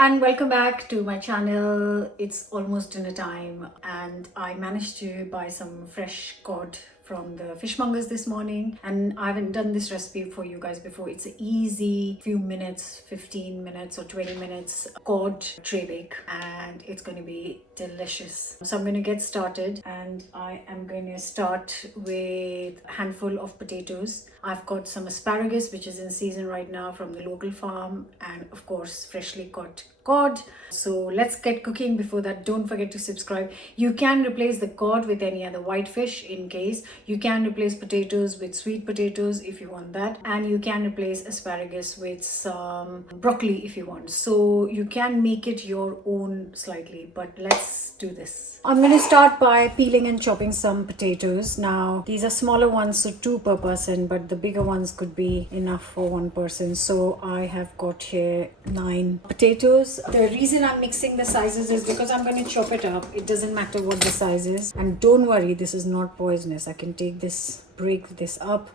and welcome back to my channel. It's almost dinner time and I managed to buy some fresh cod from the fishmongers this morning, and I haven't done this recipe for you guys before. It's an easy few minutes, 15 minutes or 20 minutes cod tray bake, and it's going to be delicious. So I'm going to get started, and I am going to start with a handful of potatoes. I've got some asparagus which is in season right now from the local farm, and of course freshly caught cod. So let's get cooking. Before that, don't forget to subscribe. You can replace the cod with any other white fish in case. You can replace potatoes with sweet potatoes if you want that, and you can replace asparagus with some broccoli if you want. So you can make it your own slightly, but let's do this. I'm going to start by peeling and chopping some potatoes. Now these are smaller ones, so 2 per person, but the bigger ones could be enough for 1 person. So I have got here 9 potatoes. The reason I'm mixing the sizes is because I'm going to chop it up. It doesn't matter what the size is, and don't worry, this is not poisonous. I can take this, break this up,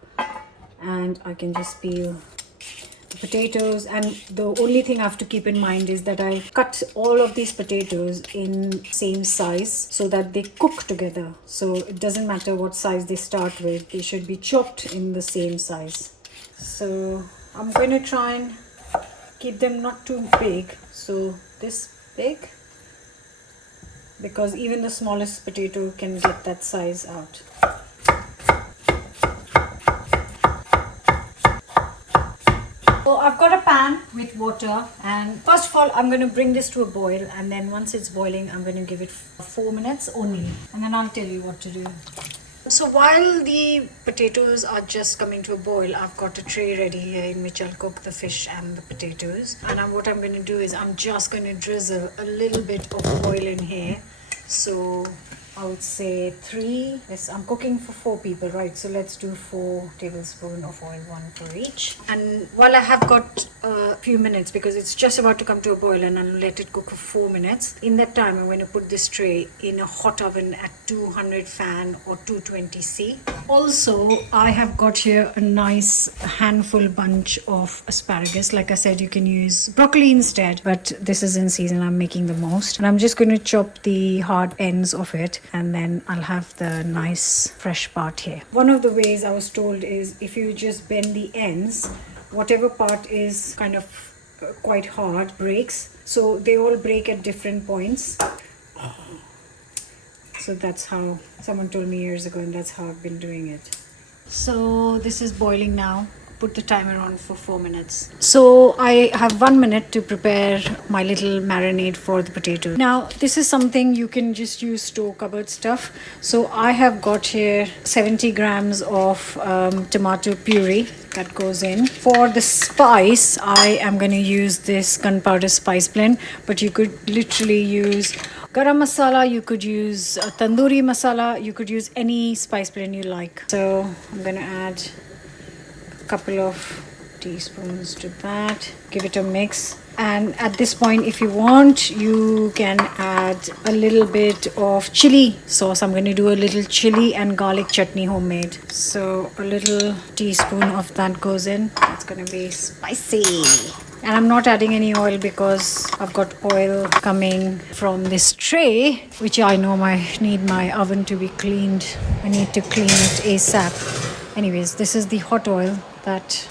and I can just peel the potatoes. And the only thing I have to keep in mind is that I cut all of these potatoes in same size so that they cook together. So it doesn't matter what size they start with, they should be chopped in the same size. So I'm going to try and keep them not too big, so this big, because even the smallest potato can get that size out. So I've got a pan with water, and first of all I'm going to bring this to a boil, and then once it's boiling I'm going to give it 4 minutes only, and then I'll tell you what to do. So while the potatoes are just coming to a boil, I've got a tray ready here in which I'll cook the fish and the potatoes. And what I'm going to do is I'm just going to drizzle a little bit of oil in here. So I would say 3. Yes, I'm cooking for 4 people, right? So let's do 4 tablespoons of oil, 1 for each. And while I have got a few minutes, because it's just about to come to a boil, and I'll let it cook for 4 minutes. In that time, I'm going to put this tray in a hot oven at 200 fan or 220C. Also, I have got here a nice handful bunch of asparagus. Like I said, you can use broccoli instead, but this is in season. I'm making the most. And I'm just going to chop the hard ends of it, and then I'll have the nice fresh part here. One of the ways I was told is if you just bend the ends, whatever part is kind of quite hard breaks. So they all break at different points. So that's how someone told me years ago, and that's how I've been doing it. So this is boiling now. Put the timer on for 4 minutes. So I have 1 minute to prepare my little marinade for the potato. Now this is something you can just use store cupboard stuff. So I have got here 70 grams of tomato puree that goes in. For the spice, I am going to use this gunpowder spice blend, but you could literally use garam masala, you could use tandoori masala, you could use any spice blend you like. So I'm going to add couple of teaspoons to that, give it a mix, and at this point if you want you can add a little bit of chili sauce. I'm going to do a little chili and garlic chutney homemade, so a little teaspoon of that goes in. It's going to be spicy. And I'm not adding any oil because I've got oil coming from this tray, which I know need my oven to be cleaned. I need to clean it ASAP. Anyways, this is the hot oil that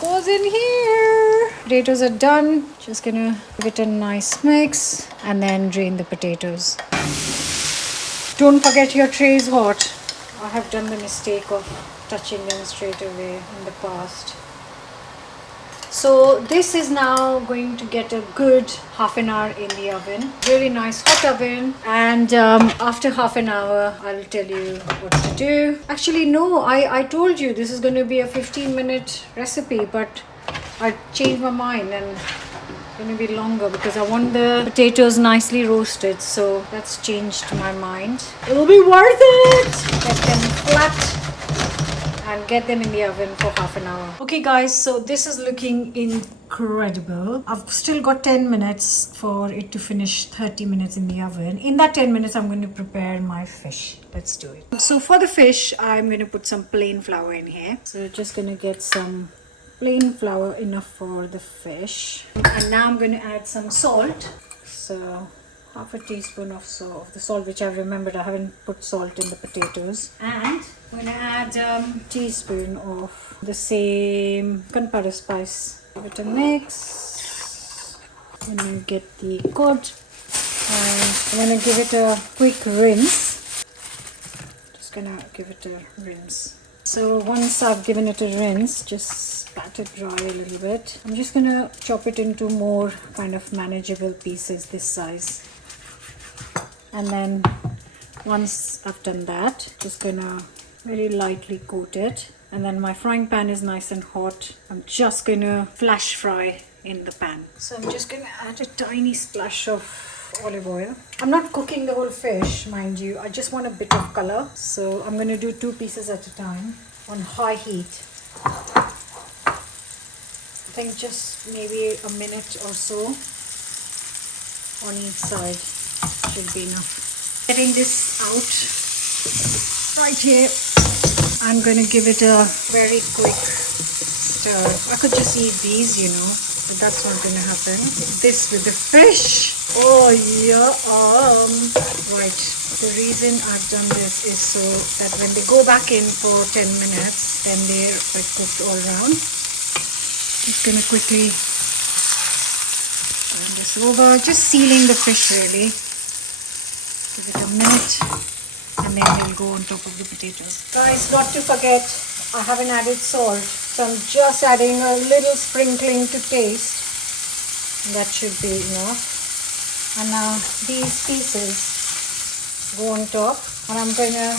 goes in here. Potatoes are done. Just gonna give it a nice mix and then drain the potatoes. Don't forget your tray is hot. I have done the mistake of touching them straight away in the past. So this is now going to get a good half an hour in the oven. Really nice hot oven. And after half an hour, I'll tell you what to do. Actually, no, I told you this is going to be a 15-minute recipe, but I changed my mind and it's going to be longer because I want the potatoes nicely roasted. So that's changed my mind. It'll be worth it. Get them flat and get them in the oven for half an hour. Okay guys, so this is looking incredible. I've still got 10 minutes for it to finish 30 minutes in the oven. In that 10 minutes, I'm going to prepare my fish. Let's do it. So for the fish, I'm going to put some plain flour in here. So just going to get some plain flour enough for the fish. And now I'm going to add some salt. So half a teaspoon of the salt, which I've remembered. I haven't put salt in the potatoes. And I'm going to add a teaspoon of the same gunpowder spice. Give it a mix. I'm going to get the cod. And I'm going to give it a quick rinse. Just going to give it a rinse. So once I've given it a rinse, just pat it dry a little bit. I'm just going to chop it into more kind of manageable pieces this size. And then once I've done that, just going to very lightly coat it. And then my frying pan is nice and hot. I'm just going to flash fry in the pan. So I'm just going to add a tiny splash of olive oil. I'm not cooking the whole fish, mind you. I just want a bit of color. So I'm going to do 2 pieces at a time on high heat. I think just maybe a minute or so on each side should be enough. Getting this out right here. I'm going to give it a very quick stir. I could just eat these, you know, but that's not going to happen. This with the fish. Oh yeah. Right. The reason I've done this is so that when they go back in for 10 minutes, then they're like cooked all around. Just gonna quickly turn this over. Just sealing the fish really. Give it a minute, and then they'll go on top of the potatoes. Guys, not to forget, I haven't added salt, so I'm just adding a little sprinkling to taste. That should be enough. And now these pieces go on top, and I'm going to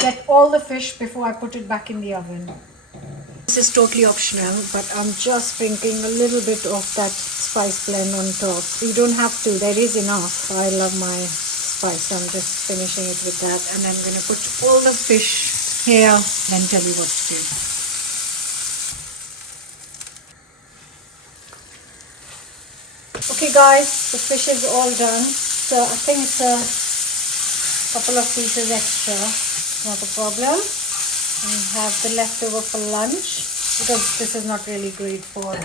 get all the fish before I put it back in the oven. This is totally optional, but I'm just sprinkling a little bit of that spice blend on top. You don't have to, there is enough. I love my spice, so I'm just finishing it with that, and I'm going to put all the fish here, then tell you what to do. Okay guys, the fish is all done. So I think it's a couple of pieces extra, not a problem. And have the leftover for lunch, because this is not really great for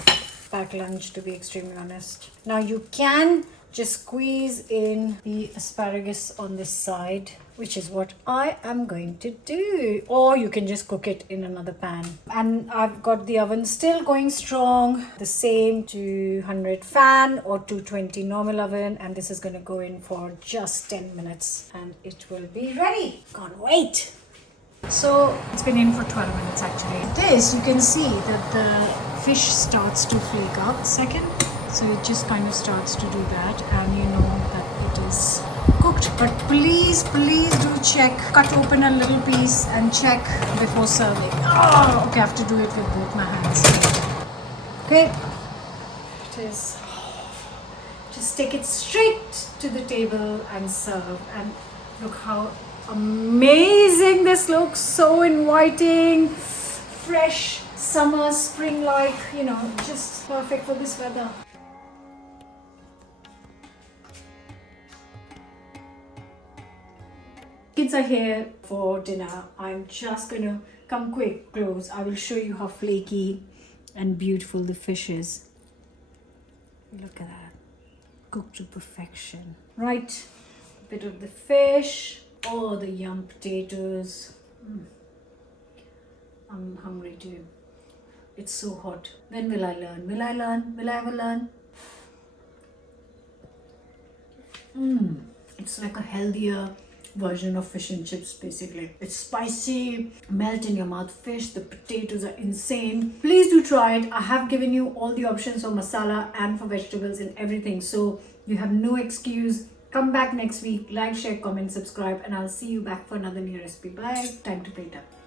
packed lunch, to be extremely honest. Now you can just squeeze in the asparagus on this side, which is what I am going to do, or you can just cook it in another pan. And I've got the oven still going strong, the same 200 fan or 220 normal oven, and this is going to go in for just 10 minutes and it will be ready. Can't wait. So it's been in for 12 minutes actually. This, you can see that the fish starts to flake up second. So it just kind of starts to do that, and you know that it is cooked. But please do check, cut open a little piece and check before serving. Oh, okay, I have to do it with both my hands. Okay, it is. Just take it straight to the table and serve. And look how amazing this looks. So inviting, fresh, summer, spring-like, you know, just perfect for this weather. Kids are here for dinner. I'm just going to come quick close. I will show you how flaky and beautiful the fish is. Look at that. Cooked to perfection. Right, a bit of the fish. Oh, the yum potatoes. I'm hungry too. It's so hot. When will I learn? Will I learn? Will I ever learn? It's like a healthier version of fish and chips basically. It's spicy, melt in your mouth fish. The potatoes are insane. Please do try it. I have given you all the options for masala and for vegetables and everything, so you have no excuse. Come back next week, like, share, comment, subscribe, and I'll see you back for another new recipe. Bye. Time to plate up.